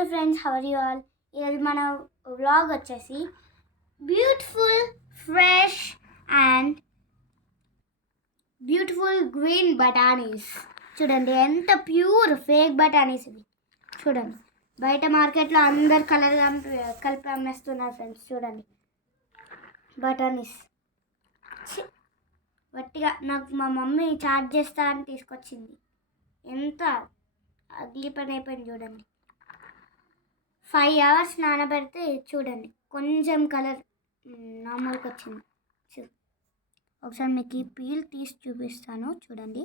Hello friends, how are you all? ఈరోజు మన vlog వచ్చేసి beautiful fresh and beautiful green బఠానీస్. చూడండి ఎంత ప్యూర్ ఫేక్ బఠానీస్ ఇవి. చూడండి, బయట మార్కెట్లో అందరు కలర్ కలిపి అమ్మేస్తున్నారు ఫ్రెండ్స్. చూడండి బఠానీస్ వట్టిగా నాకు మా మమ్మీ చార్జ్ చేస్తా అని తీసుకొచ్చింది. ఎంత అగ్లీ పని అయిపోయింది చూడండి. 5 hours నానబెడితే చూడండి కొంచెం కలర్ నార్మల్కి వచ్చింది. ఒకసారి మీకు ఈ పీల్ తీసి చూపిస్తాను చూడండి.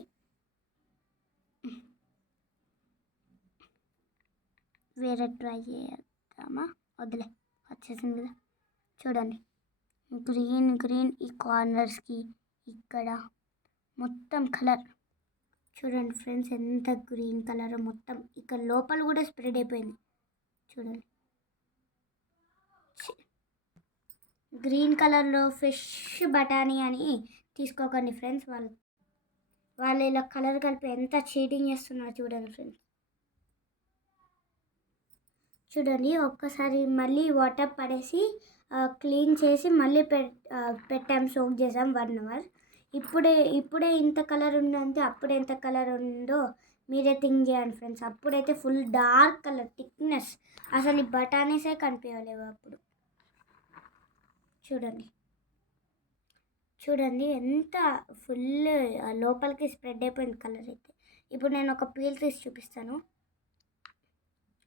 వేరే ట్రై చేద్దామా? వదిలే, వచ్చేసింది కదా. చూడండి గ్రీన్ గ్రీన్ ఈ కార్నర్స్కి ఇక్కడ మొత్తం కలర్ చూడండి ఫ్రెండ్స్, ఎంత గ్రీన్ కలర్ మొత్తం ఇక్కడ లోపల కూడా స్ప్రెడ్ అయిపోయింది. చూడండి గ్రీన్ కలర్లో ఫ్రెష్ బఠానీ అని తీసుకోకండి ఫ్రెండ్స్. వాళ్ళు ఇలా కలర్ కలిపి ఎంత చీటింగ్ చేస్తున్నారు చూడండి ఫ్రెండ్స్. చూడండి ఒక్కసారి మళ్ళీ వాటర్ పడేసి క్లీన్ చేసి మళ్ళీ పెట్టాం, సోక్ చేసాం 1 hour. ఇప్పుడే ఇంత కలర్ ఉందంటే అప్పుడు ఎంత కలర్ ఉందో మీరే థింక్ చేయండి ఫ్రెండ్స్. అప్పుడైతే ఫుల్ డార్క్ కలర్ థిక్నెస్, అసలు ఈ బఠానీసే కనిపించలేవు అప్పుడు. చూడండి ఎంత ఫుల్ లోపలికి స్ప్రెడ్ అయిపోయింది కలర్ అయితే. ఇప్పుడు నేను ఒక పీల్ తీసి చూపిస్తాను.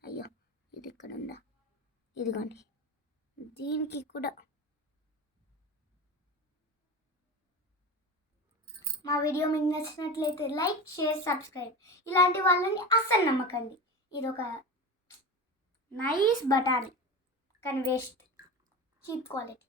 అయ్యో, ఇది ఇక్కడ ఉందా? ఇదిగోండి, దీనికి కూడా. మా వీడియో మీకు నచ్చినట్లయితే లైక్, షేర్, సబ్స్క్రైబ్. ఇలాంటి వాళ్ళని అస్సలు నమ్మకండి. ఇది ఒక నైస్ బఠానీ కానీ వేస్ట్, చీప్ క్వాలిటీ.